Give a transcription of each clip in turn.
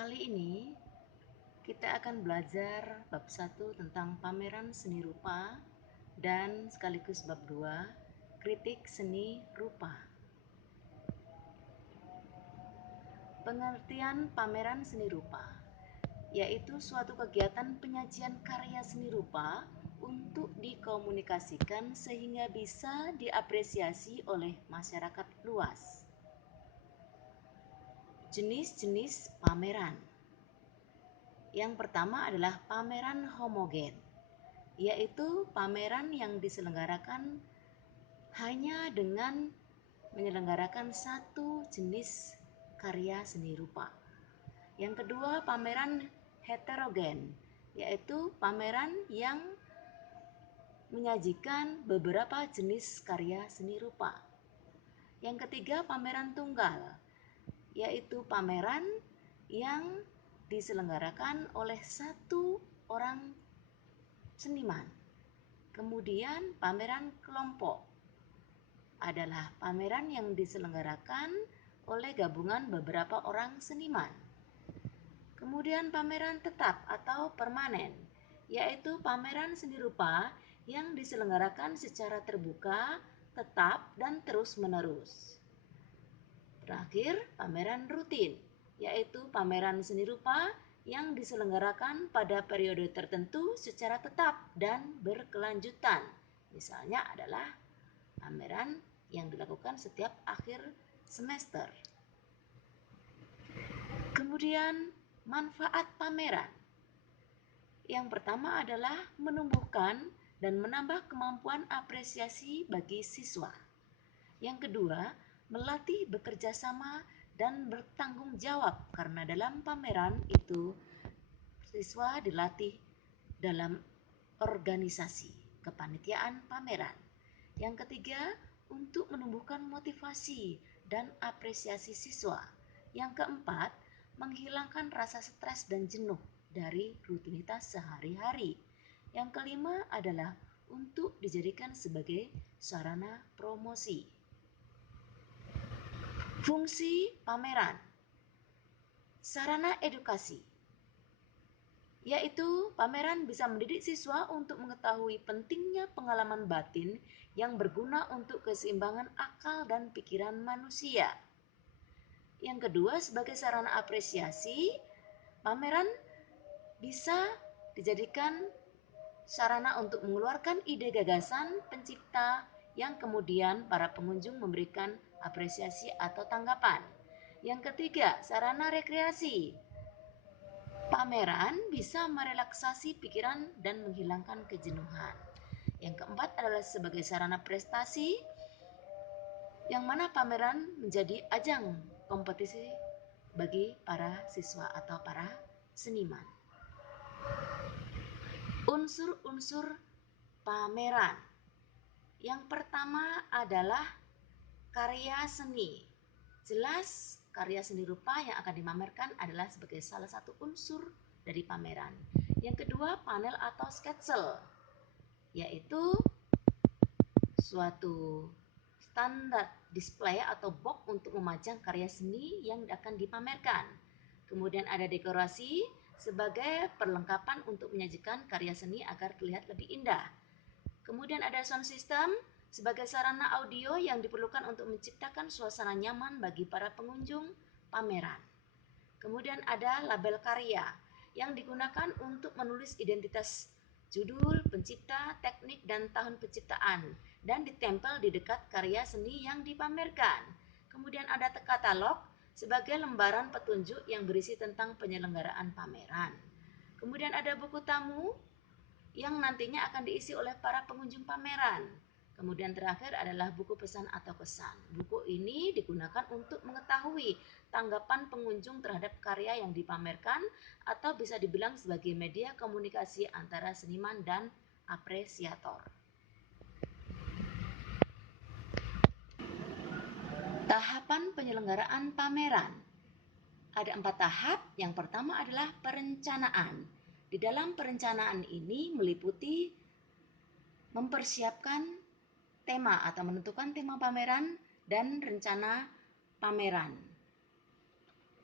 Kali ini kita akan belajar bab 1 tentang pameran seni rupa dan sekaligus bab 2 kritik seni rupa. Pengertian pameran seni rupa yaitu suatu kegiatan penyajian karya seni rupa untuk dikomunikasikan sehingga bisa diapresiasi oleh masyarakat luas. Jenis-jenis pameran. Yang pertama adalah pameran homogen, yaitu pameran yang diselenggarakan hanya dengan menyelenggarakan satu jenis karya seni rupa. Yang kedua, pameran heterogen, yaitu pameran yang menyajikan beberapa jenis karya seni rupa. Yang ketiga, pameran tunggal, yaitu pameran yang diselenggarakan oleh satu orang seniman. Kemudian pameran kelompok adalah pameran yang diselenggarakan oleh gabungan beberapa orang seniman. Kemudian pameran tetap atau permanen, yaitu pameran seni rupa yang diselenggarakan secara terbuka, tetap, dan terus-menerus. Terakhir, pameran rutin, yaitu pameran seni rupa yang diselenggarakan pada periode tertentu secara tetap dan berkelanjutan. Misalnya adalah pameran yang dilakukan setiap akhir semester. Kemudian manfaat pameran. Yang pertama adalah menumbuhkan dan menambah kemampuan apresiasi bagi siswa. Yang kedua, melatih bekerja sama dan bertanggung jawab, karena dalam pameran itu siswa dilatih dalam organisasi kepanitiaan pameran. Yang ketiga, untuk menumbuhkan motivasi dan apresiasi siswa. Yang keempat, menghilangkan rasa stres dan jenuh dari rutinitas sehari-hari. Yang kelima adalah untuk dijadikan sebagai sarana promosi. Fungsi pameran. Sarana edukasi, yaitu pameran bisa mendidik siswa untuk mengetahui pentingnya pengalaman batin yang berguna untuk keseimbangan akal dan pikiran manusia. Yang kedua, sebagai sarana apresiasi, pameran bisa dijadikan sarana untuk mengeluarkan ide gagasan pencipta yang kemudian para pengunjung memberikan apresiasi atau tanggapan. Yang ketiga, sarana rekreasi. Pameran bisa merelaksasi pikiran dan menghilangkan kejenuhan. Yang keempat adalah sebagai sarana prestasi, yang mana pameran menjadi ajang kompetisi bagi para siswa atau para seniman. Unsur-unsur pameran. Yang pertama adalah karya seni. Jelas, karya seni rupa yang akan dipamerkan adalah sebagai salah satu unsur dari pameran. Yang kedua, panel atau sketsel, yaitu suatu standar display atau box untuk memajang karya seni yang akan dipamerkan. Kemudian ada dekorasi sebagai perlengkapan untuk menyajikan karya seni agar terlihat lebih indah. Kemudian ada sound system sebagai sarana audio yang diperlukan untuk menciptakan suasana nyaman bagi para pengunjung pameran. Kemudian ada label karya yang digunakan untuk menulis identitas judul, pencipta, teknik, dan tahun penciptaan, dan ditempel di dekat karya seni yang dipamerkan. Kemudian ada katalog sebagai lembaran petunjuk yang berisi tentang penyelenggaraan pameran. Kemudian ada buku tamu yang nantinya akan diisi oleh para pengunjung pameran. Kemudian terakhir adalah buku pesan atau kesan. Buku ini digunakan untuk mengetahui tanggapan pengunjung terhadap karya yang dipamerkan, atau bisa dibilang sebagai media komunikasi antara seniman dan apresiator. Tahapan penyelenggaraan pameran. Ada 4 tahap. Yang pertama adalah perencanaan. Di dalam perencanaan ini meliputi mempersiapkan tema atau menentukan tema pameran dan rencana pameran.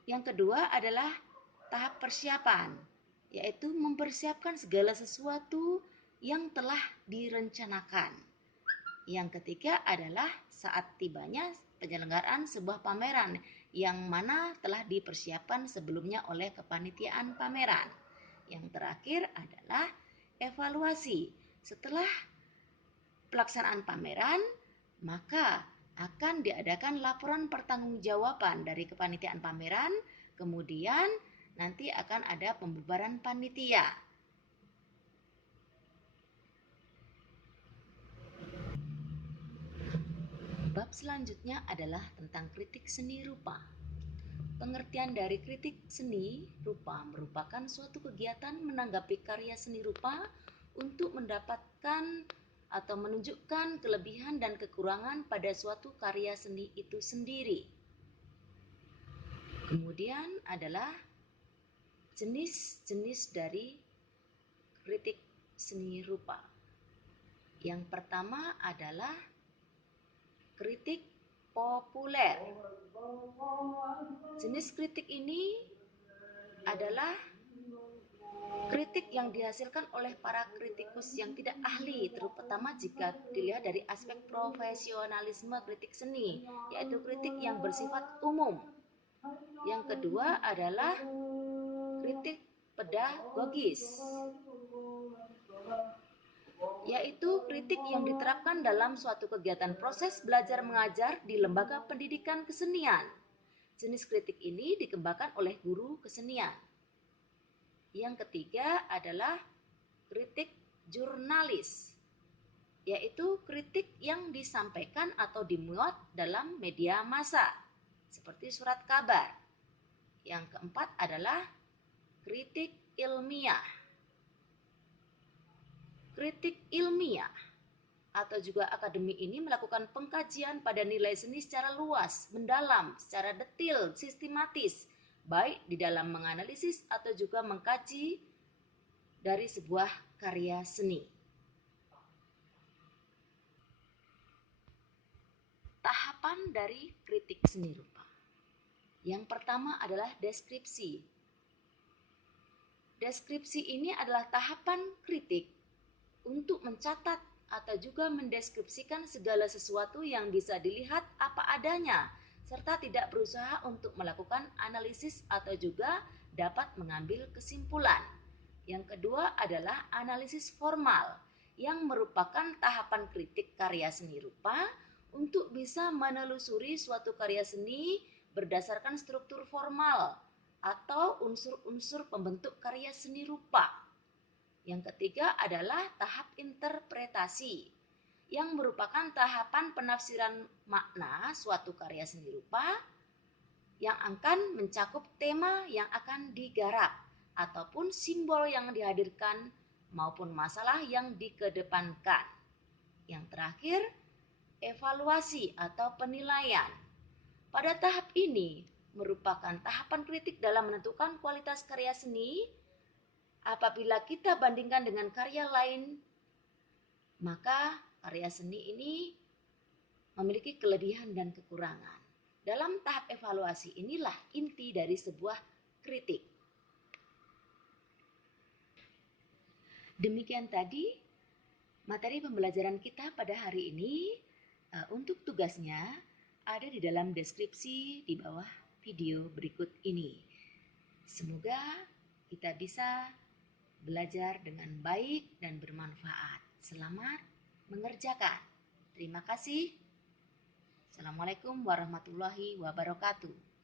Yang kedua adalah tahap persiapan, yaitu mempersiapkan segala sesuatu yang telah direncanakan. Yang ketiga adalah saat tibanya penyelenggaraan sebuah pameran yang mana telah dipersiapkan sebelumnya oleh kepanitiaan pameran. Yang terakhir adalah evaluasi. Setelah pelaksanaan pameran, maka akan diadakan laporan pertanggungjawaban dari kepanitiaan pameran, kemudian nanti akan ada pembubaran panitia. Bab selanjutnya adalah tentang kritik seni rupa. Pengertian dari kritik seni rupa merupakan suatu kegiatan menanggapi karya seni rupa untuk mendapatkan atau menunjukkan kelebihan dan kekurangan pada suatu karya seni itu sendiri. Kemudian adalah jenis-jenis dari kritik seni rupa. Yang pertama adalah kritik populer. Jenis kritik ini adalah kritik yang dihasilkan oleh para kritikus yang tidak ahli, terutama jika dilihat dari aspek profesionalisme kritik seni, yaitu kritik yang bersifat umum. Yang kedua adalah kritik pedagogis, yaitu kritik yang diterapkan dalam suatu kegiatan proses belajar mengajar di lembaga pendidikan kesenian. Jenis kritik ini dikembangkan oleh guru kesenian. Yang ketiga adalah kritik jurnalis, yaitu kritik yang disampaikan atau dimuat dalam media massa, seperti surat kabar. Yang keempat adalah kritik ilmiah. Kritik ilmiah atau juga akademi ini melakukan pengkajian pada nilai seni secara luas, mendalam, secara detil, sistematis, baik di dalam menganalisis atau juga mengkaji dari sebuah karya seni. Tahapan dari kritik seni rupa. Yang pertama adalah deskripsi. Deskripsi ini adalah tahapan kritik untuk mencatat atau juga mendeskripsikan segala sesuatu yang bisa dilihat apa adanya, serta tidak berusaha untuk melakukan analisis atau juga dapat mengambil kesimpulan. Yang kedua adalah analisis formal, yang merupakan tahapan kritik karya seni rupa untuk bisa menelusuri suatu karya seni berdasarkan struktur formal atau unsur-unsur pembentuk karya seni rupa. Yang ketiga adalah tahap interpretasi, yang merupakan tahapan penafsiran makna suatu karya seni rupa yang akan mencakup tema yang akan digarap ataupun simbol yang dihadirkan maupun masalah yang dikedepankan. Yang terakhir, evaluasi atau penilaian. Pada tahap ini merupakan tahapan kritik dalam menentukan kualitas karya seni. Apabila kita bandingkan dengan karya lain, maka karya seni ini memiliki kelebihan dan kekurangan. Dalam tahap evaluasi inilah inti dari sebuah kritik. Demikian tadi materi pembelajaran kita pada hari ini. Untuk tugasnya ada di dalam deskripsi di bawah video berikut ini. Semoga kita bisa belajar dengan baik dan bermanfaat. Selamat mengerjakan. Terima kasih. Assalamualaikum warahmatullahi wabarakatuh.